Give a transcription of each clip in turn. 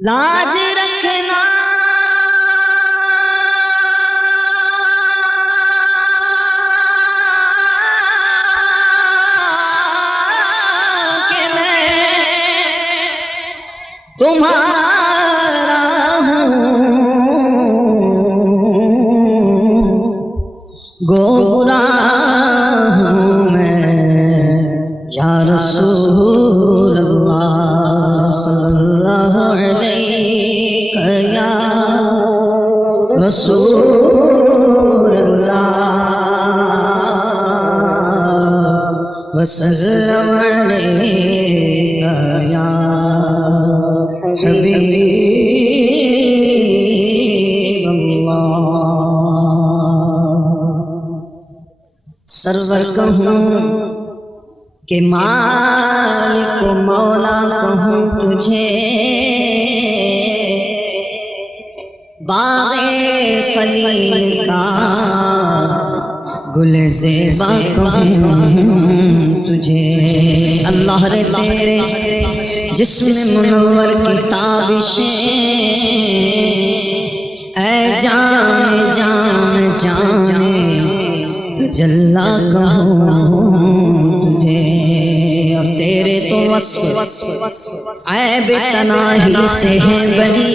لاج رکھنا کہ میں تمہارا ہوں، گمراہ ہوں میں یا رسول اللہ صلی اللہ علیہ یا رسول اللہ وسلم علیہ یا حبیب اللہ۔ سرور کہوں کہ مالک و مولا کہوں تجھے، باغ خلیل کا گل زیبا کہوں تجھے۔ اللہ رے تیرے جسم منور کی تابشیں، اے جان جان جان تجلا کہوں تجھے۔ اور تیرے تو وصف عیب تناہی سے ہے بری،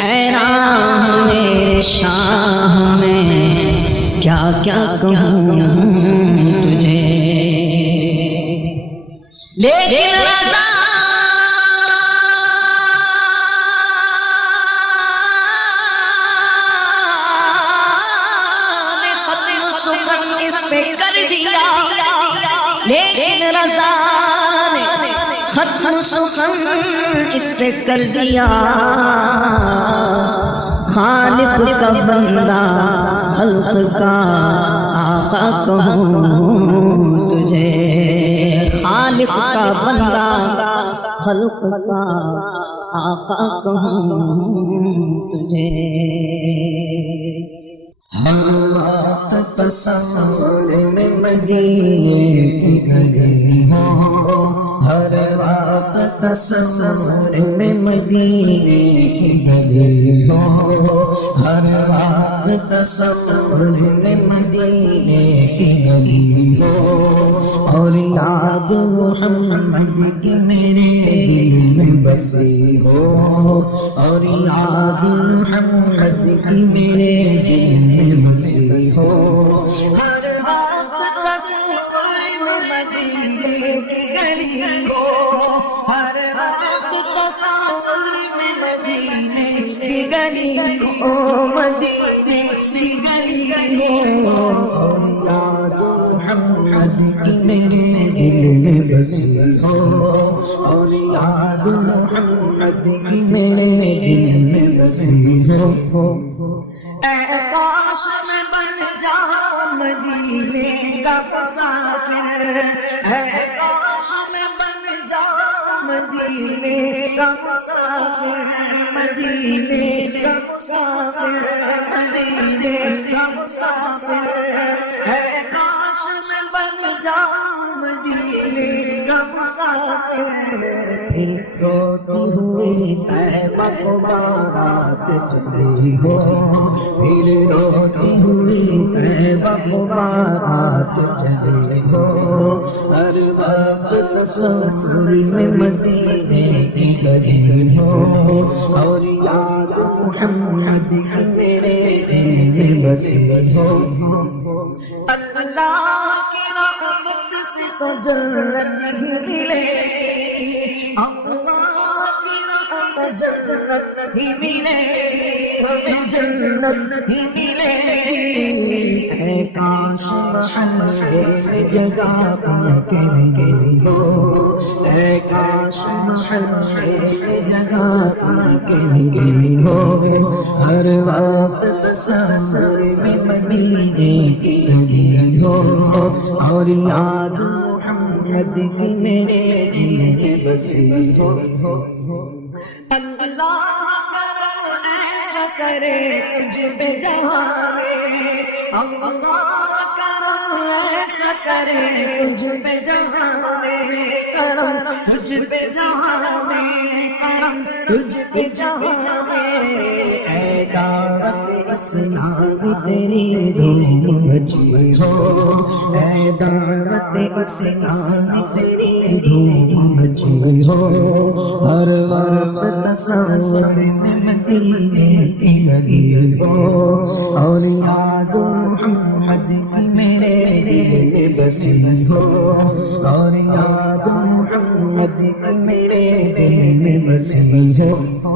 حیران میرے شاہ میں کیا کیا کہوں تجھے۔ لیکن رضا نے ختم سخن اس پہ کر دیا، لیکن رضا نے ختم سخن اس پہ کر دیا۔ خالق کا بندہ خلق کا آقا کہوں تجھے، خالق کا بندہ خلق کا آقا کہوں تجھے۔ ہر وقت تصور میں مدینے کی گلی ہو، ہر وقت تصور میں مدینے کی گلی ہو، ہر وقت تصور میں مدینے کی گلی ہو، اور یاد محمد کی میرے دل میں بسی ہو، اور یاد محمد کی میرے دل میں بسی ہو۔ ہر وقت تصور میں مدینے کی گلی ہو، ہر وقت تصور میں مدینے کی گلی ہو، مدینے کی گلی ہو، یاد محمد کی میرے دل میں بسی ہو، اور یاد محمد کی میرے دل میں بسی ہو۔ اے کاش میں بن جاؤں مدینے کا مسافر، اے کاش میں بن جاؤں مدینے کا مسافر، مدینے کا مسافر، مدینے کا مسافر، اے کاش میں بن جاؤں مدینے کا مسافر۔ پھر روتی ہوئی طیبہ کو بارات چلی ہو، پھر روتی ہوئی طیبہ کو بارات چلی ہو، ہر وقت تصور میں مدینے کی گلی ہو، اور یاد محمد کی میرے دل میں بسی ہو۔ اللہ کی رحمت سے تو جنت ملے گی، اللہ کی رحمت جنت ہی ملے گی، ہمیں جنت ہی ملے گی۔ اے کاش محل جگہ کے گلی ہو، اے کاش محل جگہ کے گلی ہو، ہر وقت تصور میں مدینے کی گلی ہو، اور یاد محمد کی میرے دل میں بسی ہو۔ اللہ کرو ایسا کرے تجھ پہ جہاں میں، اللہ کرو ایسا کرے تجھ پہ جہاں میں، کرم تجھ پہ جہاں میں کرم تجھ پہ جہاں میں اے دعوت اسلامی تیری دھوم مچی ہو اے دعوت اسلامی تیری دھوم مچی ہو ہر وقت تصور میں مدینے کی گلی ہو اور یاد محمد کی میرے دل میں بسی ہو اور یاد محمد کی میرے دل میں بسی ہو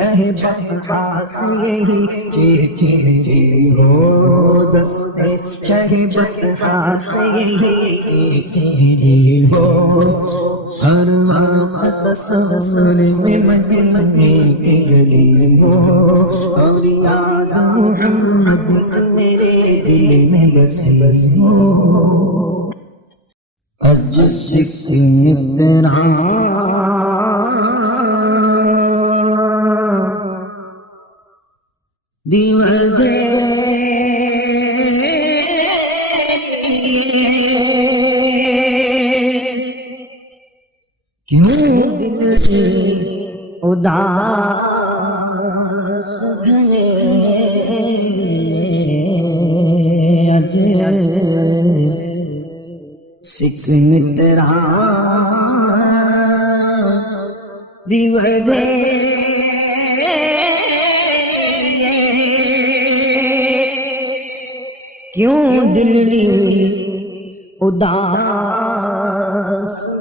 چاہے بکواس یہی چیچے ہو دستے چاہے بکواس یہی چیچے ہو ہر وقت تصور میں مدینے کی گلی ہو اور یاد محمد کی میرے دل میں بسی ہو اج سکھ مترا دیوال دے کیوں دل اداس گھنے اج سکھ مترا دیوال دے کیوں دل اداس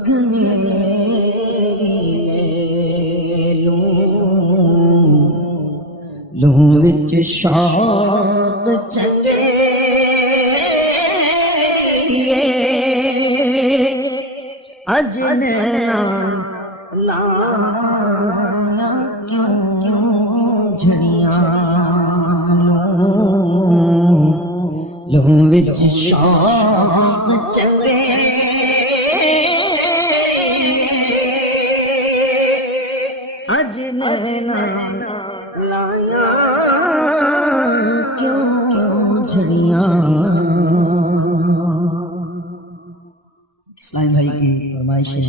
گھنے لوں وچ شوق چنگے اج نینا لایا کیوں جھڑیاں لوں وچ شوق چنگے اج نینا لایا کیوں جھڑیاں اسلام بھائی کی فرمائش ہے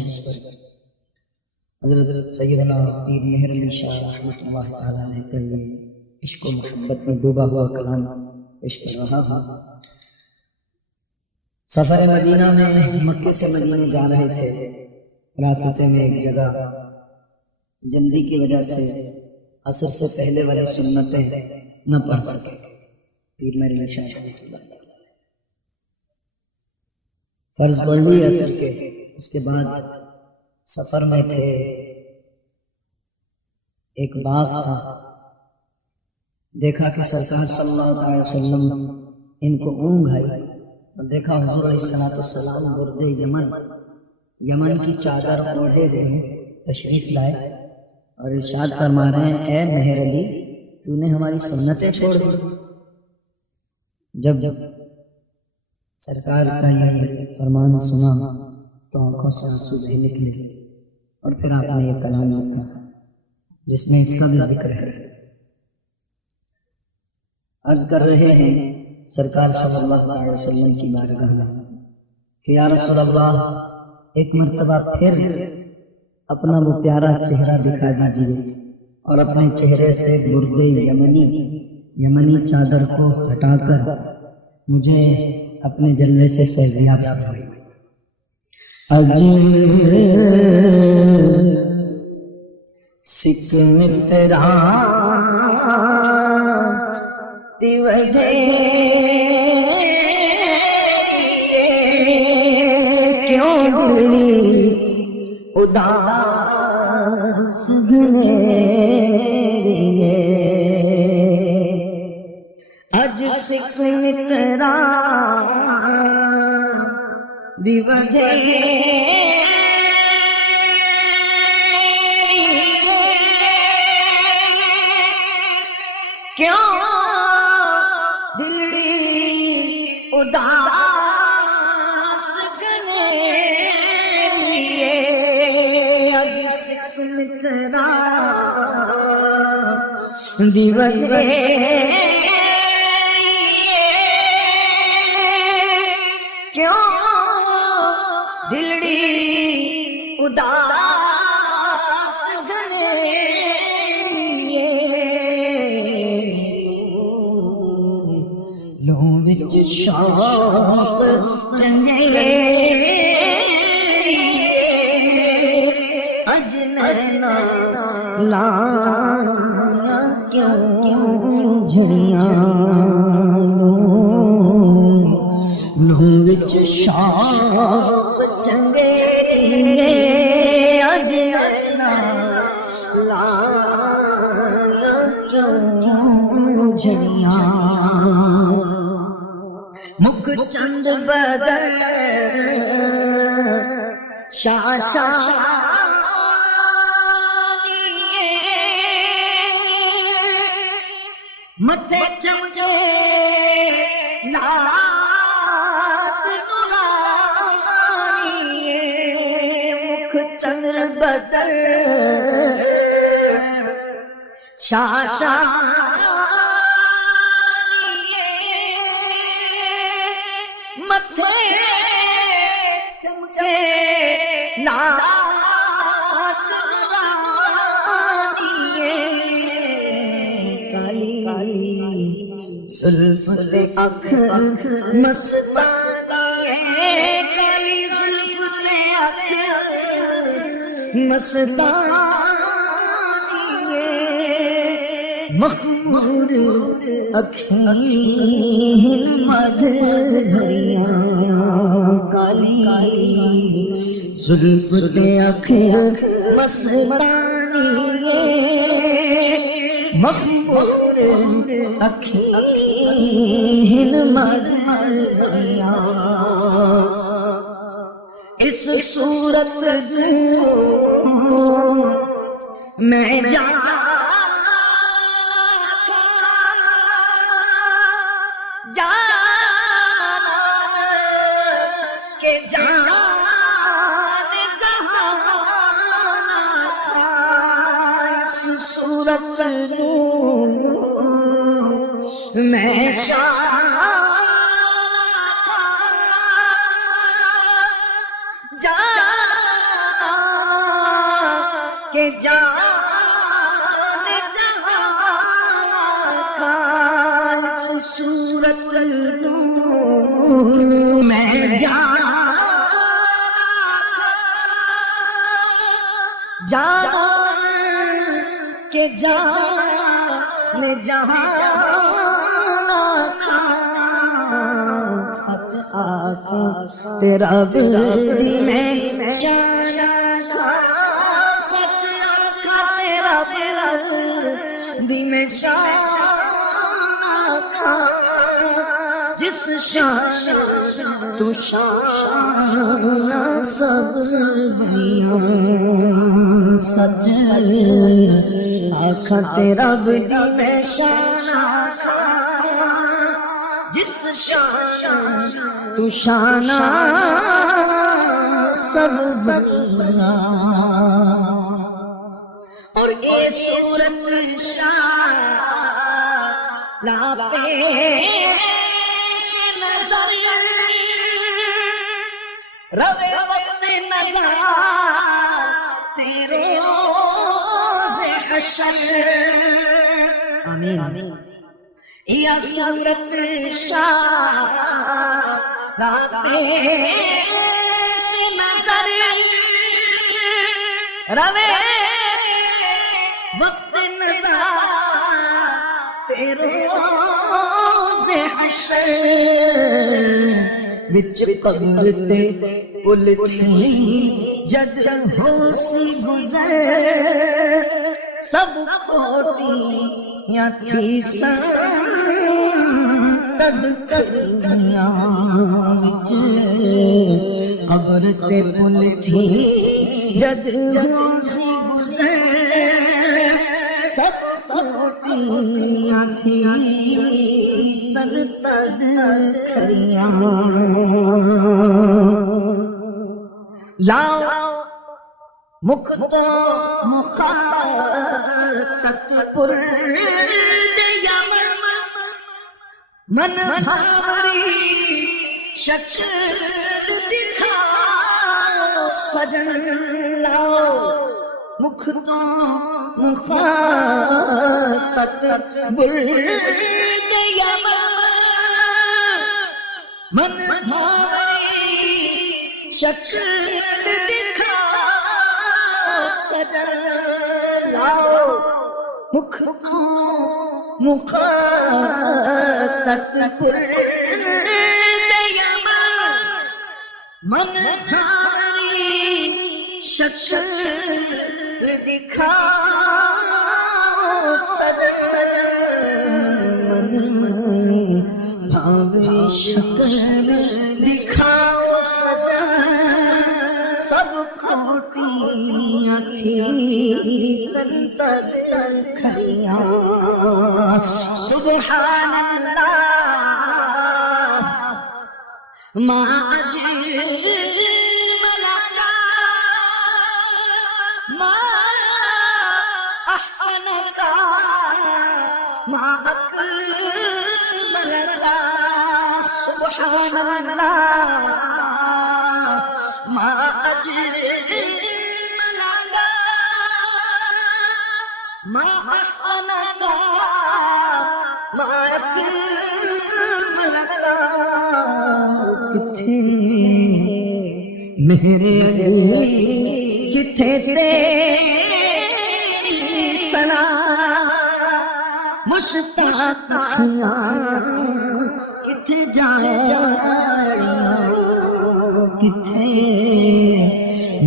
حضرت سیدنا پیر مہر علی شاہ رحمۃ اللہ تعالیٰ نے کہی عشق و محبت میں ڈوبا ہوا کلام پیش کر رہا ہوں سفر مدینہ میں مکے سے مدینے جا رہے تھے راستے میں ایک جگہ جلدی کی وجہ سے عصر سے پہلے والی سنتیں نہ پڑھ سکے پیر مہر علی شاہ رحمۃ اللہ فرض پڑھ لی عصر کے اس کے بعد سفر میں تھے ایک باغ تھا دیکھا کہ سرکار صلی اللہ علیہ وسلم ان کو اونگ آئی اور دیکھا حضور علیہ السلام برد یمن کی چادر اوڑھے ہوئے تشریف لائے اور ارشاد فرما رہے ہیں اے مہر علی تو نے ہماری سنتیں چھوڑ دی جب سرکار کا یہ فرمان سنا تو آنکھوں سے آنسو بہہ نکلے اور پھر آپ نے یہ کلام رکھا جس میں اس کا بھی ذکر ہے عرض کر رہے ہیں سرکار صلی اللہ علیہ وسلم کی بارگاہ میں کہ یا رسول اللہ ایک مرتبہ پھر اپنا وہ پیارا چہرہ دکھا دیجیے اور اپنے چہرے سے برد یمنی چادر کو ہٹا کر مجھے اپنے جلوے سے فیضیاب فرمائیے سکھ مترا دیوالے کیوں دلی اداس گھنے اج سکھ مترا دیوالے مصرا دیونے کیوں دلڑی اداس گھنے لوں وچ شوق چنگے اجننا لا کیوں جھڑیاں لوں وچ شوق چنگے اجننا لا کیوں جھڑیاں مکھ چند بدل شاشا متھے چمچے لات نورانی مکھ چند بدل شاشا زلف تے اکھ مستانی کالی زلف تے اکھ مستانی مخمور اکھیں مدھ بھریاں کالی زلف تے اکھ مستانی مخمور اکھیں مدھ بھریاں اس صورت میں جانا کہ اس صورت میں کہ صورت میں جانا کہ سچ آسا تیرا بدی میں شانا تھا سچ آسا تیرا بدی میں شانا تھا جس شان تو شان سب سج آنکھاں تیرا بدی میں شانا تھا جس شان تو شانا سب اور یہ صورت شان لا پیش نظر روے وقت نظر تیرے روز حشر آمین یا صورت شان لا پیش نظر روے وقت نظر تیرے روز حشر وچ قبر تے پل تھی جد ہوسی گزر سب کوٹیاں تھی تد دنیا وچ قبر تے پل تھی جد ہوسی گزر سب کوٹیاں تھی سد کھڑیاں لاؤ مخت مخاطب پر من بھاری شکل دکھا سجن لاؤ مخت مخاطب پر من بھاری شکل دکھا سجن لاؤ مخت مخاطب پر من بھاری شکل دکھا سجن بھاوی شکل دکھاؤ سجن سب کھوٹیاں تھی سنتد کھیاں سبحان اللہ ما اجمل ما احسنک ما اکمل سبحان اللہ ما اجمل ما احسنک ما اکمل میرے علی کتھے تیری ثنا مشتاق کتھے جائے کتھے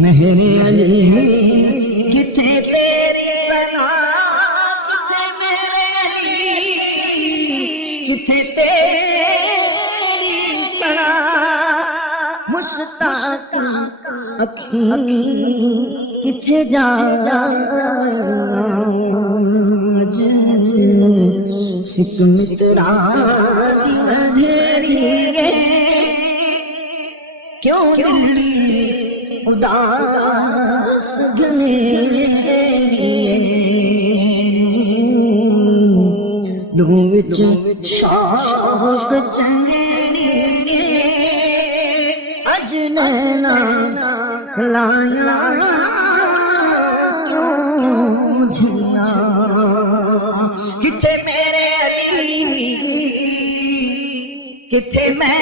میرے علی کتھے تیری ثنا کتھے میرے علی کتھے تیری ثنا مشتاق کتھے جایا سکھ مترا دی اندھیری کیوں دلی اداس گھنیری لوں وچ شوق چنگیری اجنینا لایا کیوں جھیا کتھے میرے علی کتھے میں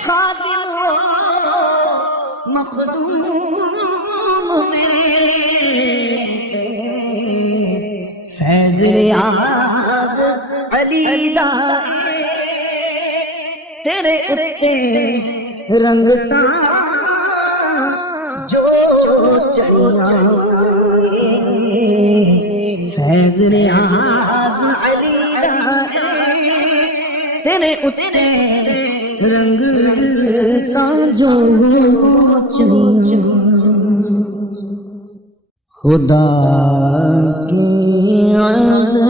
خادم مخدوم فیض ریاض علی دا تیرے اتے رنگتا جو چڑھا فیض ریاض علی دا تیرے اتے رنگ کا جو چڑھا خدا کی عظمت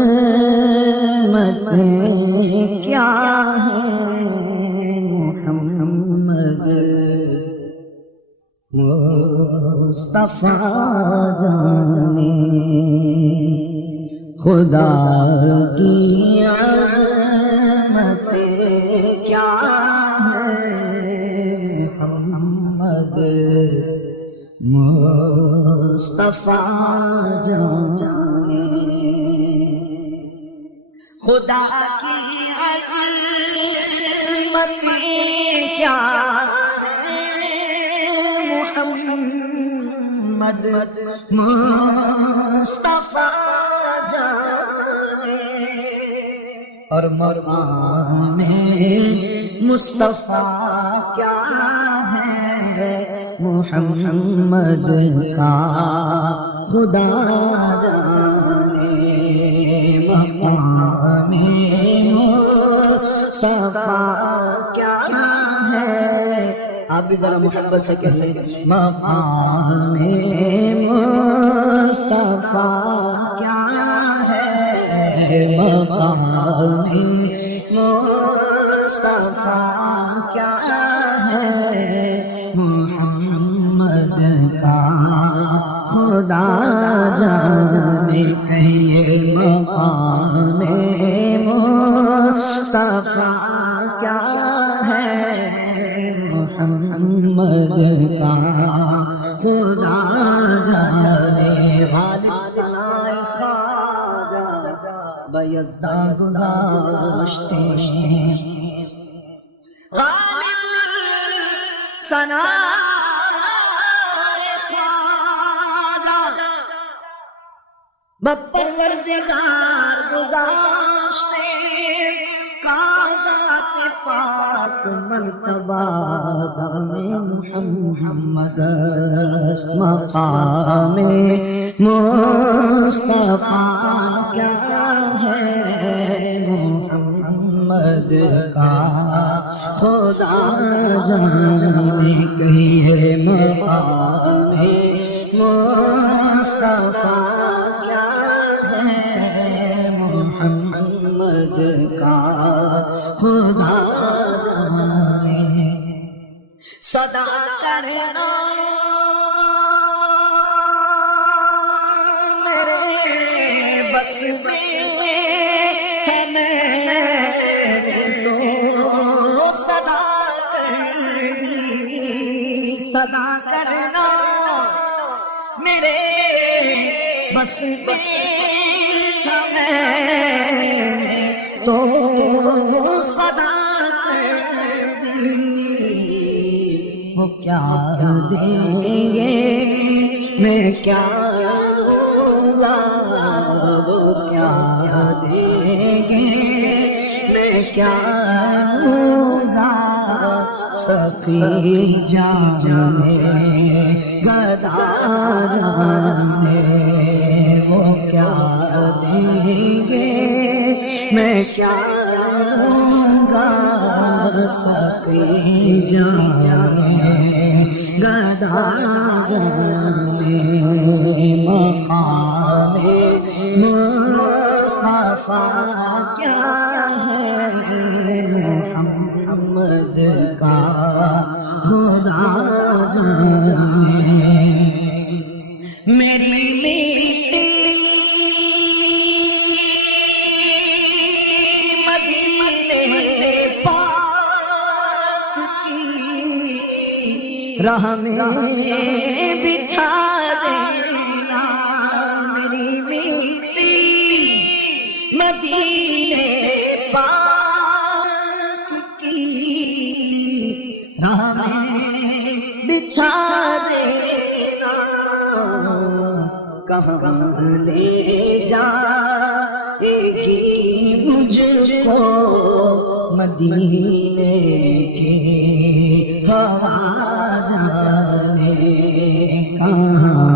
کیا ہے محمد مصطفیٰ جانے خدا کی عظمت کیا ہے محمد مصطفیٰ جانے خدا کی عظمت کیا محمد مصطفیٰ جانے اور مقام مصطفیٰ کیا ہے محمد کا خدا جانے مقام مصطفیٰ کیا ہے آپ بھی ذرا محبت سے کہتے ہیں مقام مصطفیٰ کیا ہے مقام مصطفیٰ کیا کا خدا جانے غالب سنائے خواجہ بیزدہ گزاشتے غالب سنائے خواجہ بپروردگار گزاشتے کائنات پاک مرتبہ دم محمد مقام مصطفیٰ کیا ہے محمد کا خدا جانے کہیے مقام مصطفیٰ محمد کا خدا صدا کرنا میرے بس میں ہے میرے تو صدا کرنا میرے بس میں تو صدا وہ کیا دیں گے میں کیا دوں گا وہ کیا دیں گے میں کیا دوں گا سفید جانے گدا جانے وہ کیا دیں گے میں کیا دوں گا سفید جانے گدا جانے مقام مصطفیٰ کیا ہے محمد کا خدا جانے میری میٹی مدینے پاک کی راہ میں بچھا دینا میری میٹی مدینے پاک کی راہ میں بچھا دینا کہاں لے جائے گی مجھ کو مدینے کی ہوا جانے کہاں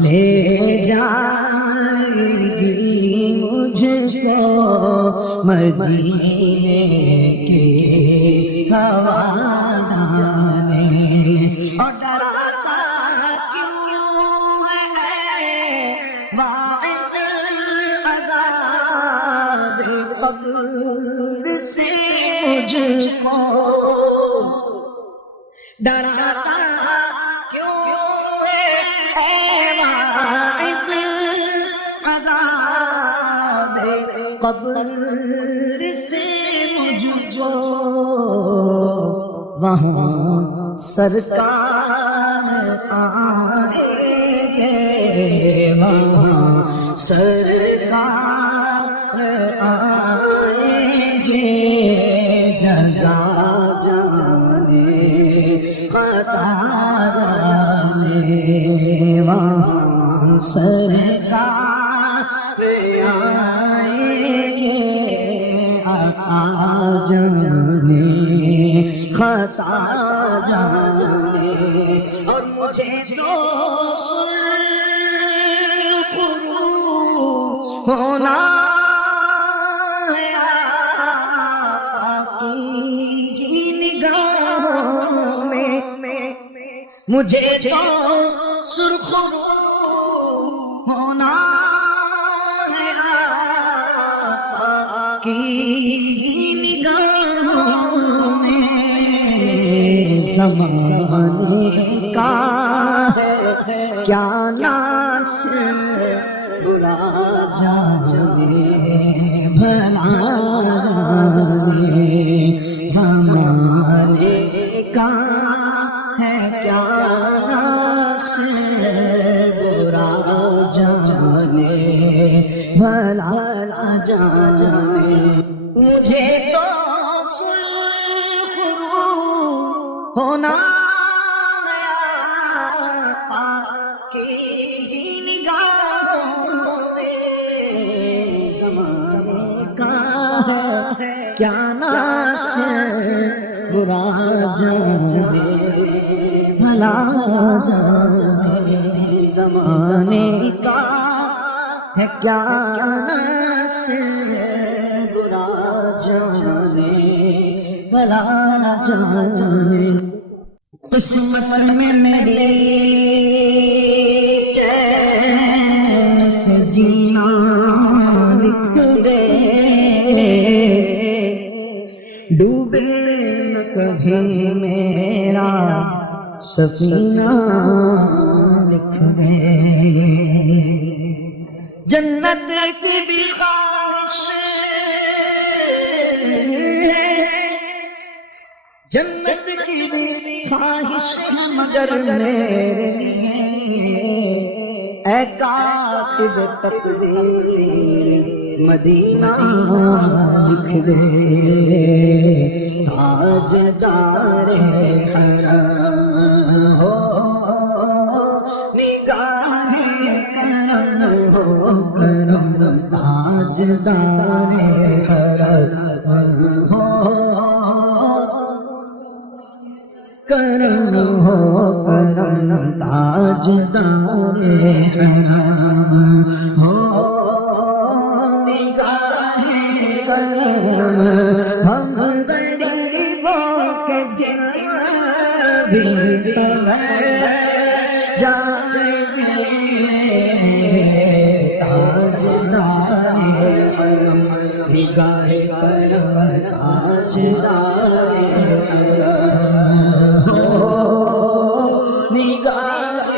لے جائے گی مجھ کو مدینے کی ہوا جانے اور ڈراتا کیوں ہے واعظ عذاب قبر سے مجھ کو ڈراتا کیوں ہے واعظ عذاب قبر سے مجھ کو وہاں سرکار آئیں گے وہاں سرکار آئیں گے جزا جانے قطع جانے وہاں سرکار آئیں گے عطا جانے خطا جانے اور مجھے تو سرخرو ہونا ہے آقا کی نگاہوں میں مجھے تو سرخرو ہونا ہے آقا کی نگاہوں میں زمانے کا ہے کیا ناس برا جانے بھلا جانے زمانے کا ہے کیا سے برا جانے بھلا جانے مجھے تو ہونا کی نگاہوں میں زمانے کا ہے کیا ناس برا جانے بھلا جانے زمانے کا ہے کیا ناس برا جانے بھلا جانے قسمت میں میری چین سے جینا لکھ دے ڈوبے نہ کبھی میرا سفینہ لکھ دے جنت کی بھی خواہش جنت کی بھی خواہش مگر میرے اے کاتب تقدیر مدینہ لکھ دے تاجدار حرم ہو نگاہ کرم ہو کرم تاجدار حرم ہو کرم ہو کرم تاجدار حرم ہو نگاہ کرم ہم غریبوں کے دل بھی سنور جائیں گے تاجدار حرم نگاہ کرم تاجدار تاجدار حرم ہو نگاہ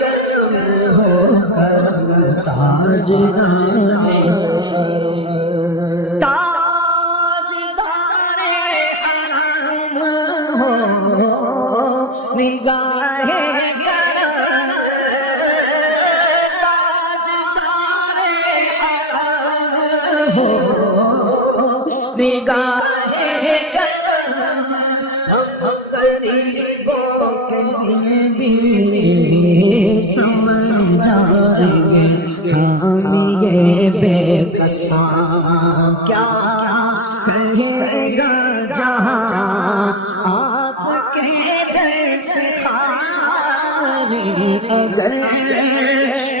کرم تاجدار حرم ہو نگاہ کرم ہم غریبوں کے لیے بھی سمجھ جائیں گے ہم یہ بے کساں کیا کہے گا جہاں آپ کے در سے خالی اگر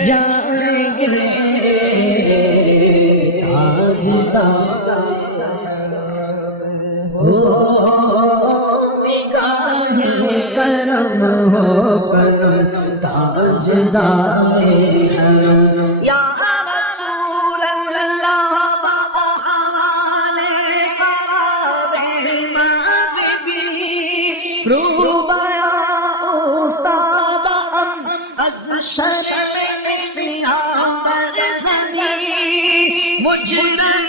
جائیں گے تاجدار ہو نگاہ کرم ہو کرم تاجدار حرم یا رسول اللہ بحوالے کرابے مغربی روبایا استاد ام از شرم سیاہ در زنی مجرم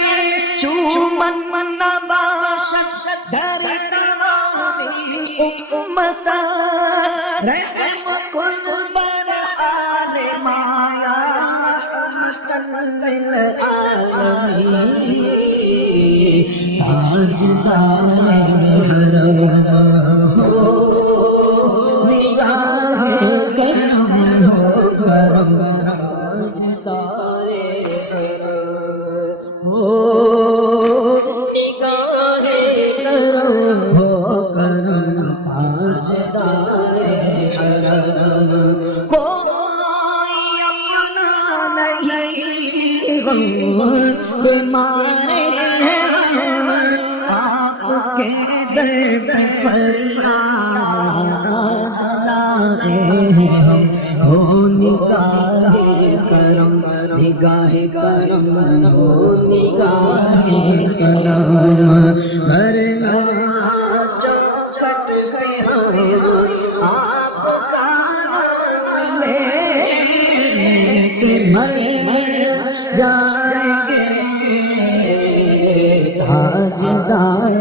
چومن نباش در تمامی امت رحم کن بر آل مایا رحمت للعالمین تاجدار حرم ہو نگاہ کرم ہو کرم تاجدار حرم ہو نگاہ کرم ہو کرم تاجدار حرم کوئی اپنا نہیں بیمارے آپ کے در پہ فریاد لائے ہیں ہو نگاہ کرم نگاہ کرم ہو نگاہ کرم ورنہ چوکٹ پہ آپ کا لے کے مر جائیں گے تاجدار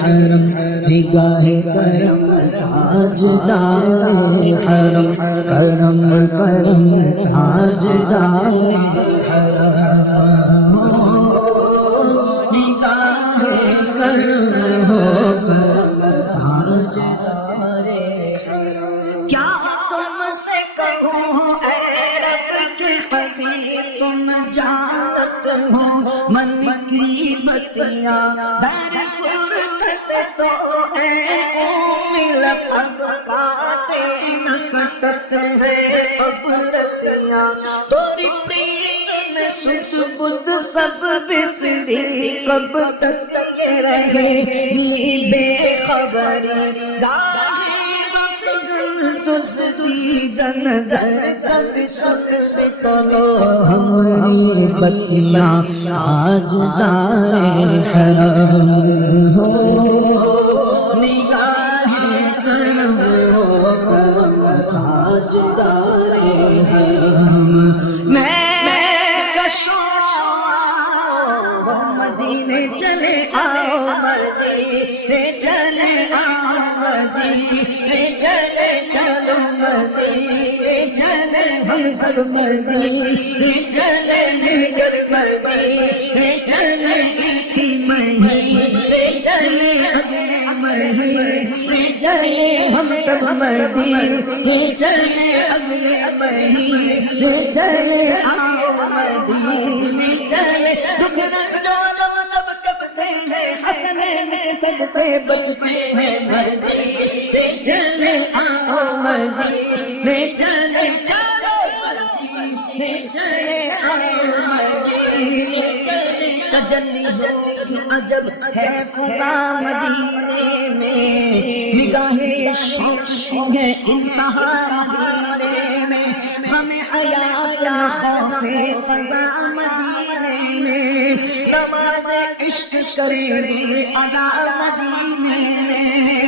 حرم نگاہ کرم تاجدار حرم کرم کرم تاجدار حرم نگاہ کرم ہو کرم تاجدار حرم کیا تم سے کہوں اے رب کے حبیب تم جانت ہو من کی بتیاں در فرقت تو ہے لقب کاتے نکٹت ہے ابرتیاں توری پریت میں سسبد سب بسری کب تک یہ رہے بے خبری ہماری بتیاں تاجدار حرم ہو نگاہ کرم ہو کرم تاجدار حرم میں کشوں مدینے چلے آؤ مدینے چلے آؤ مدینے چلے چلو مدینے چلے ہم سب مدینے چلے مدینے چلے اسی مہینے چلے اگلے مہینے چلے ہم سب مدینے چلے اگلے مہینے چلے آؤ مدینے چلے دکھنا جو عالم سب کبتے ہیں ہنسنے میں سب سے بچتے ہیں مدینے چلے آؤ مدینے چلے چلو مدینے چلے آؤ مدینے تجلی ہوگی عجب ہے فضا مدینے میں نگاہ شوق ہے انتہا مدینے میں ہمیں حیا یا خوف فضا مدینے میں نماز عشق کرے ادا مدینے میں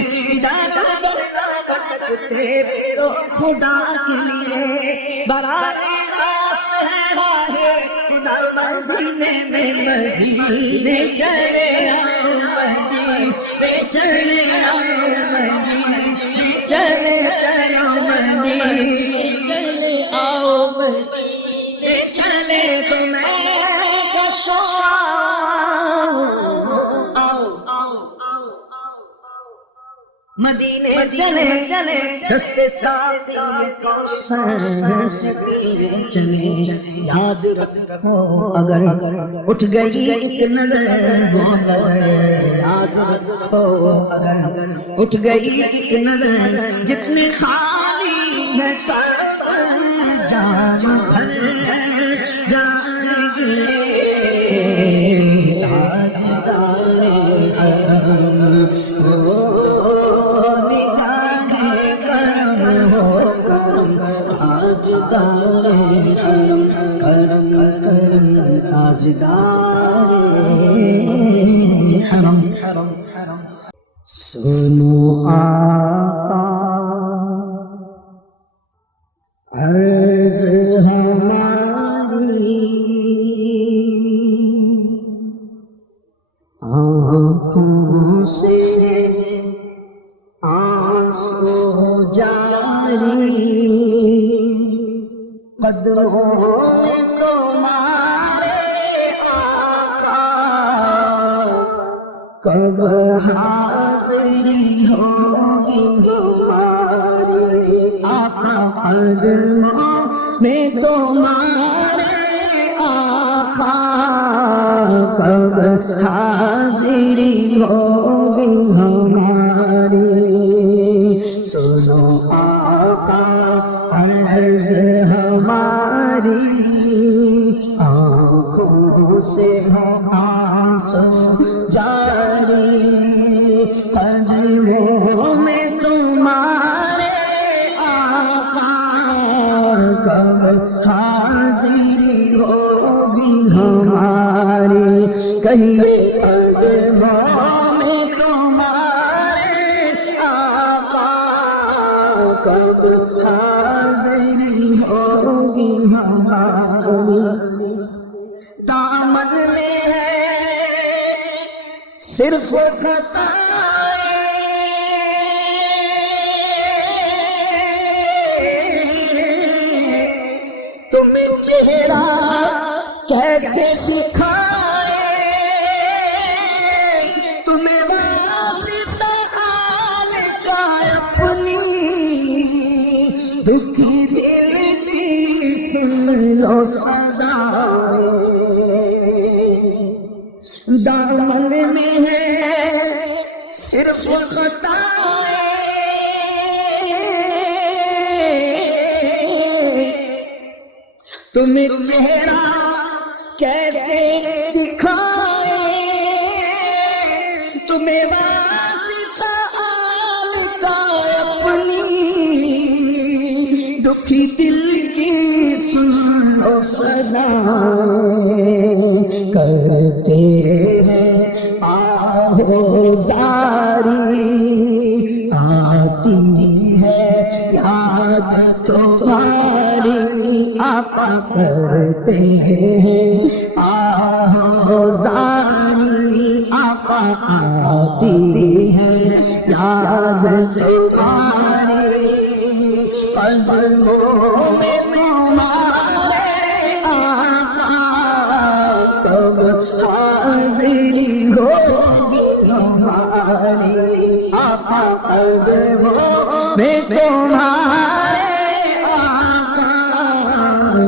ہدایت کر سکتے تو خدا کے لیے براہ راست ہے خدا مدینے میں مدینے چلے آؤ مدینے چلے آؤ مدینے چلے چلو مدینے چلے آؤ مدینے چلے تو میں کشوں مدینے چلے چلے دستے ساتھ چلے یاد رکھو اگر اٹھ گئی ایک نظر یاد رکھو اگر اٹھ گئی ایک نظر جتنے خالی ہے سر جان بھر جان گے سنو آقا عرض ہماری آنکھوں سے آنسو جاری قدموں میں تمہارے آقا کب حاضری ہوگی ہماری آقا قدموں میں تمہارے آقا کب حاضری ہوگی ہماری سنو آقا عرض ہماری آنکھوں سے آنسو جاری قدموں میں تمہارے آقا کب حاضری ہوگی ہماری کہیے قدموں میں تمہارے آقا کب حاضری ہوگی ہماری دامن میں ہے صرف خطائیں کیسے دکھائے تمہیں واسطہ حال کا اپنی دکھی دل کی سن لو صدائیں دامن میں ہے صرف خطائیں تمہیں چہرہ کیسے دکھائے تمہیں واسطہ حال کا اپنی دکھی دل کی سن لو صدائیں کرتے ہیں آہوزاری آتی ہے یاد تمہاری آقا کرتے ہیں آہوزاری آقا آتی ہے یاد تمہاری قدموں میں تمہارے آقا کب حاضری ہوگی ہماری آقا قدموں میں تمہارے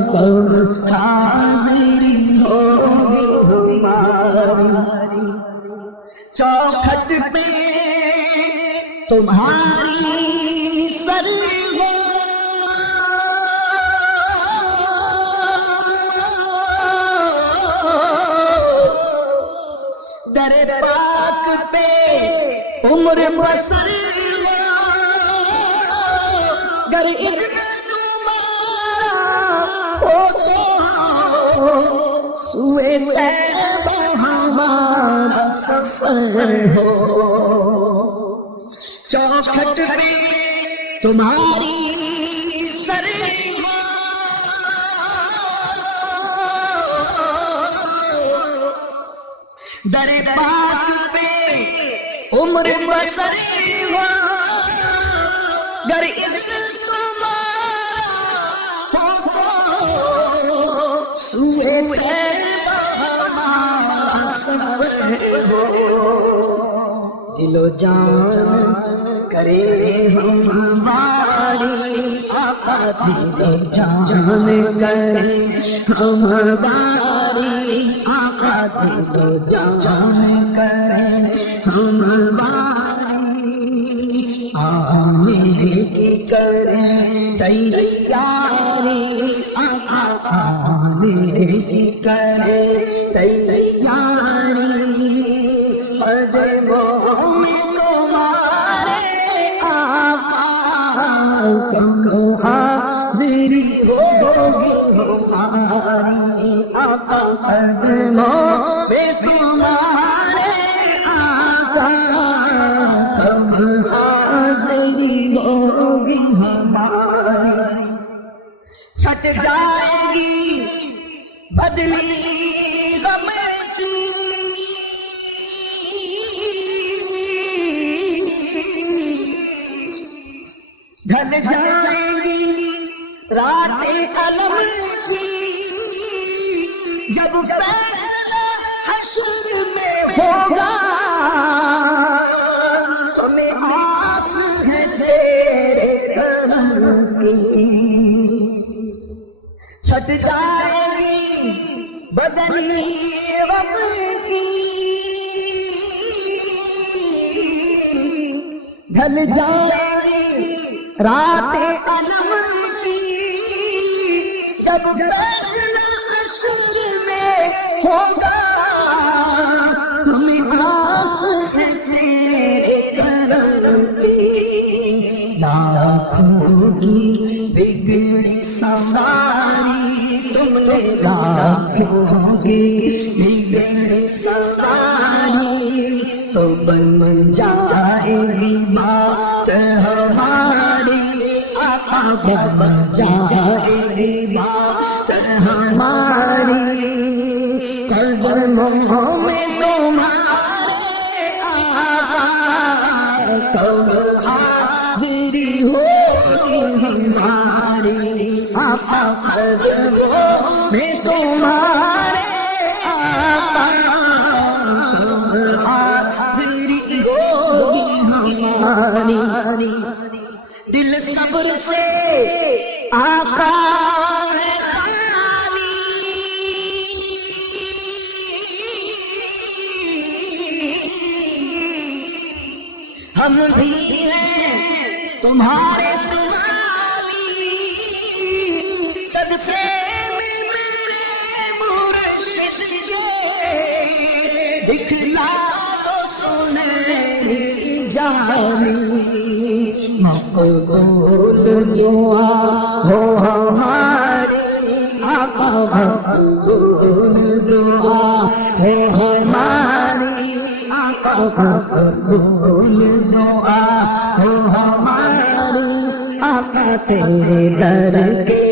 کب حاضری ہوگی ہماری چوکھٹ پہ تمہاری سرگو در پاک پہ عمر بسر گر سوئے طیبہ ہمارا سفر ہو چوکھٹ پہ تمہاری در پاک پہ عمر بسر ہو گر سوئے دل و جان کرے ہماری آقا دل و جان کرے ہماری آقا دل و جان کرے ہماری آنے کی کرے تیاری آقا آنے کی کرے تیاری قدموں میں تمہارے آقا کب حاضری ہوگی ہماری آقا قدموں میں تمہارے آقا کب حاضری ہوگی ہماری چھٹ جائے گی بدلی غم کی ڈھل جائیں گی رات علم کی جب فیصلہ حشر میں ہوگا ہمیں آس ہے تیرے کرم کی چھٹ جائے گی بدلی غم کی ڈھل جائے رات علم کی جب فیصلہ حشر میں ہوگا ہمیں آس ہے تیرے کرم کی لاکھوں کی بگڑی سواری تم نے لاکھوں کی بگڑی سواری تو بن جائے گی بات ہماری آقا بن جائے گی بات ہماری قدموں میں تمہارے آقا کب حاضری ہوگی ہماری آقا قدموں میں تمہارے بھی ہیں تمہارے سوالی صدقے میں میرے مرشد کے دکھلا دو سنہری جالی مقبول دعا ہو ہماری آقا مقبول دعا ہے ہماری آقا مقبول دعا ہے ہماری آقا تیرے در کے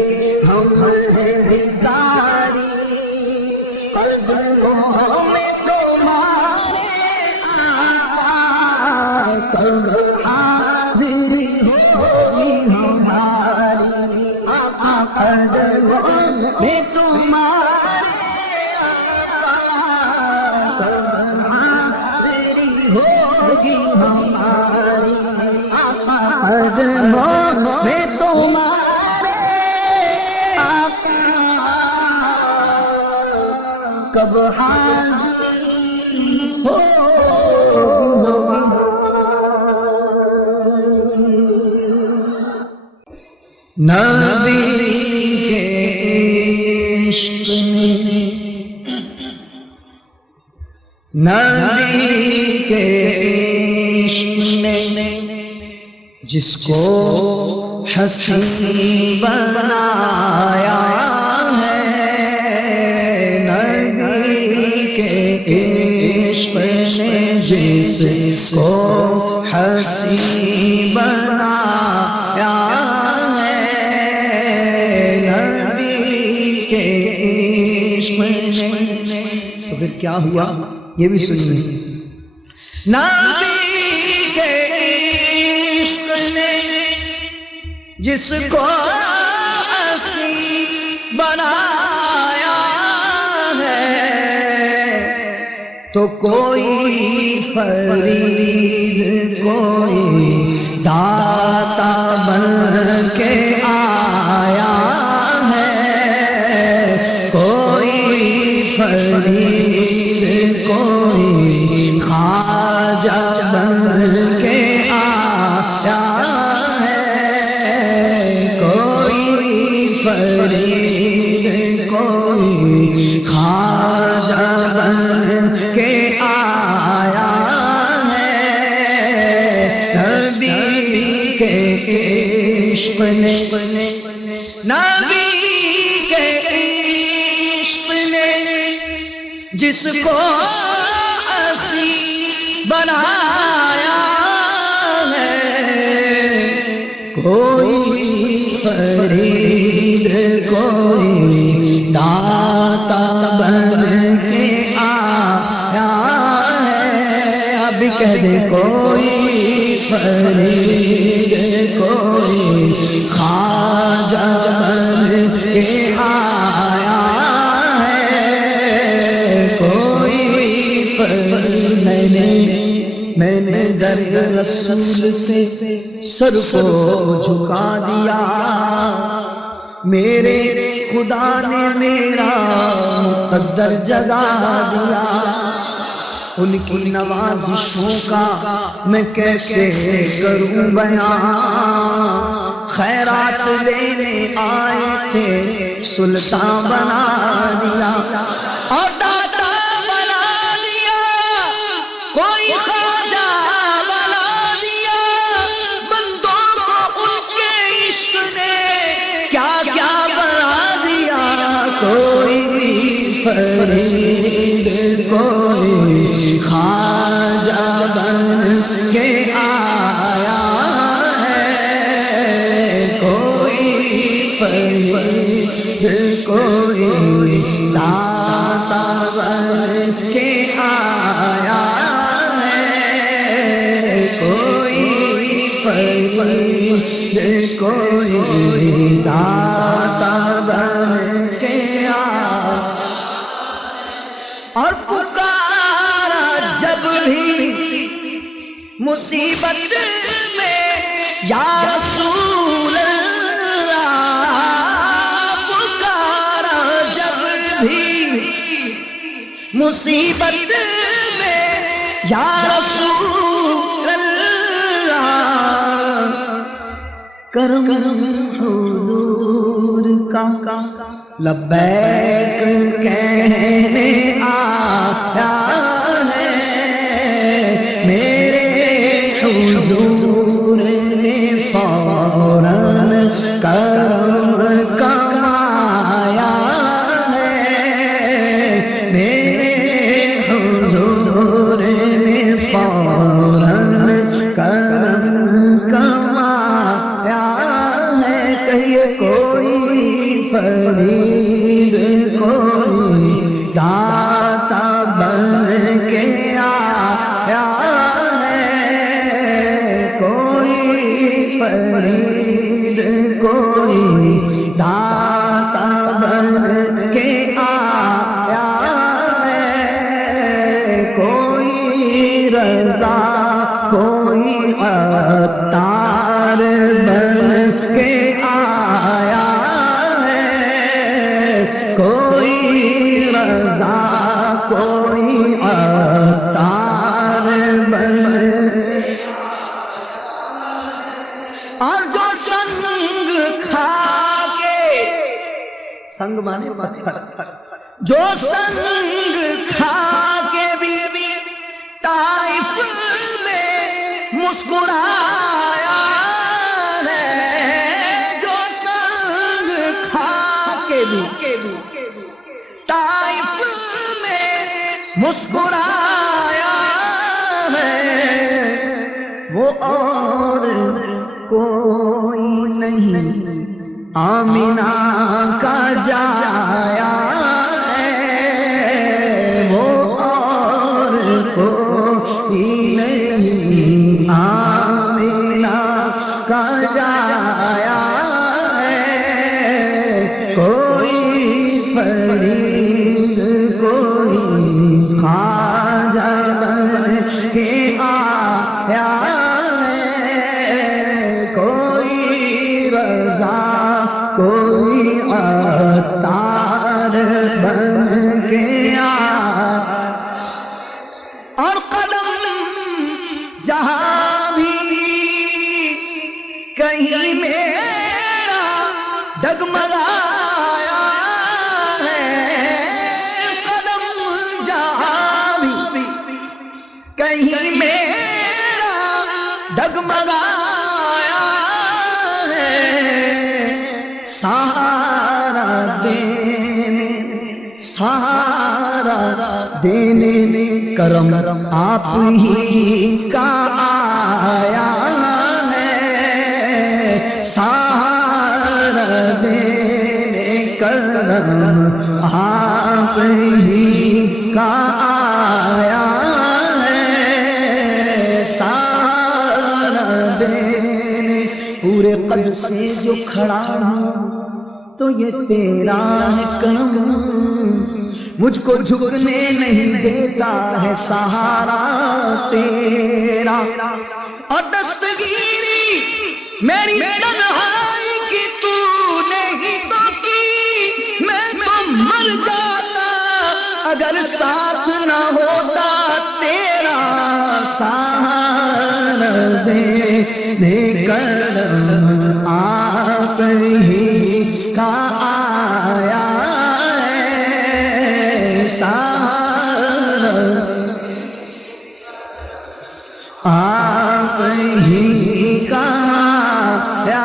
ہم ہیں بھکاری قدموں میں تمہارے آقا کب حاضر ہوگی ہماری آقا قدموں میں تمہارے ہوگی ہماری قدموں میں تمہارے آقا کب حاضر نبی کے عشق میں نبی کے عشق نے جس کو حسین بنایا ہے نبی کے عشق نے جس کو حسین بنایا تو پھر کیا ہوا یہ بھی سنیے نبی کے عشق نے جس کو حسین بنایا ہے تو کوئی فرید کوئی داتا بن کے آیا فرید کوئی خواجہ بن کے آیا ہے کوئی فرید کوئی خواجہ بن کے آیا ہے نبی کے عشق نے نبی جس کو حسین بنایا ہے کوئی فرید کوئی داتا بن کے آیا ہے اب کہہ دے کوئی فرید کوئی خواجہ بن کے آیا میں نے در رسول سے سر کو جھکا دیا میرے خدا نے میرا مقدر جگا دیا ان کی نوازشوں کا میں کیسے کروں بیان خیرات لینے آئے تھے سلطان بنا دیا اور داتا بنا دیا کوئی خواجہ بنا دیا بندوں کو ان کے عشق نے کیا کیا بنا دیا کوئی فرید کوئی خواجہ بن کے آیا ہے کوئی فرید کوئی داتا بن کے آیا ہے کوئی فرید کوئی داتا بن کے آیا اور پکارا جب بھی مصیبت میں یا رسول اللہ پکارا جب بھی مصیبت میں یا رسول اللہ کرم حضور کا لبیک کہنے آیا ہے میرے حضور نے فوراً کرم کمایا ہے میرے حضور نے فوراً کرم کمایا ہے کہیے کوئی فرید کوئی داتا بن کے آیا ہے کوئی فرید کوئی داتا بن کے آیا ہے کوئی رضا کوئی عطار بن کے آیا کوئی رضا کوئی عطار بن اور جو سنگ کھا کے سنگ مانے پتھر جو سنگ کھا کے بھی طائف میں مسکرایا ہے جو سنگ کھا کے بھی طائف میں مسکرایا ہے وہ اور کوئی نہیں آمینہ کا جایا ہے وہ اور کوئی نہیں آمینہ کا جایا ہے کوئی فرید کوئی خواجہ بن کے آیا ہے کوئی رضا کوئی عطار بن کے آیا اور قدم جہاں بھی کہیں میرا ڈگمگایا ہے قدم جہاں بھی کہیں میرا ڈگمگایا ہے سہارا دینے کرم آپ ہی کا آیا ہے سہارا دینے کرم آپ ہی کا آیا ہے سہارا دینے پورے قد سے جو کھڑا ہوں تو یہ تیرا ہے کرم مجھ کو جھکنے نہیں دیتا ہے سہارا تیرا اور دستگیری میری تنہائی کی تو نہیں تو کی میں تو مر جاتا اگر ساتھ نہ ہوتا تیرا سہارا دینے کرم آپ ہی کا آیا سہارا آپ ہی کا آیا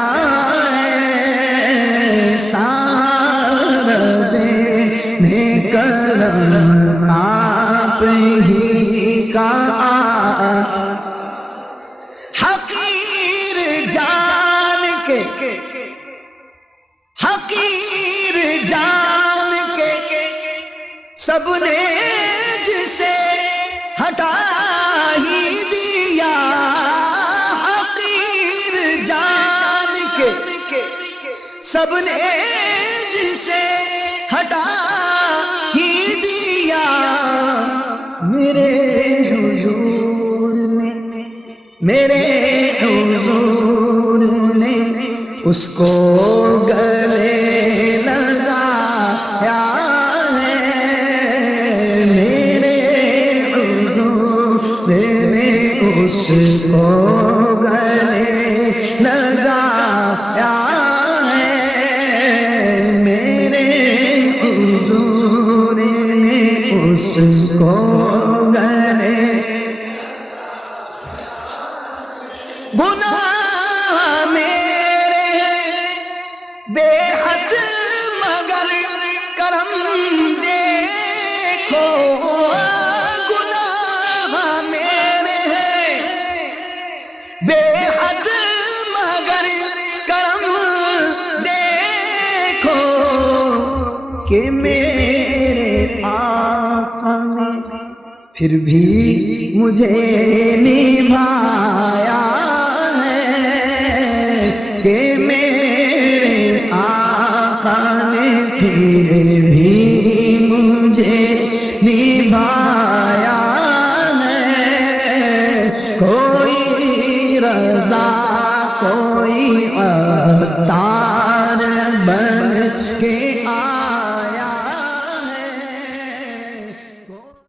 سہارا دینے کرم آپ ہی کا حقیر جان کے حقیر جان کے سب نے جسے ہٹا ہی دیا حقیر جان کے سب نے جسے ہٹا ہی دیا میرے حضور نے اس کو گلے لگایا ہے میرے حضور نے اس کو گلے لگایا گناہ میرے بے حد مگر کرم دیکھو گناہ میرے بے حد مگر کرم دیکھو کہ میرے آقا نے پھر بھی مجھے نبھایا ہے کہ میرے آقا نے پھر بھی مجھے نبھایا ہے کوئی رضا کوئی عطار بن کے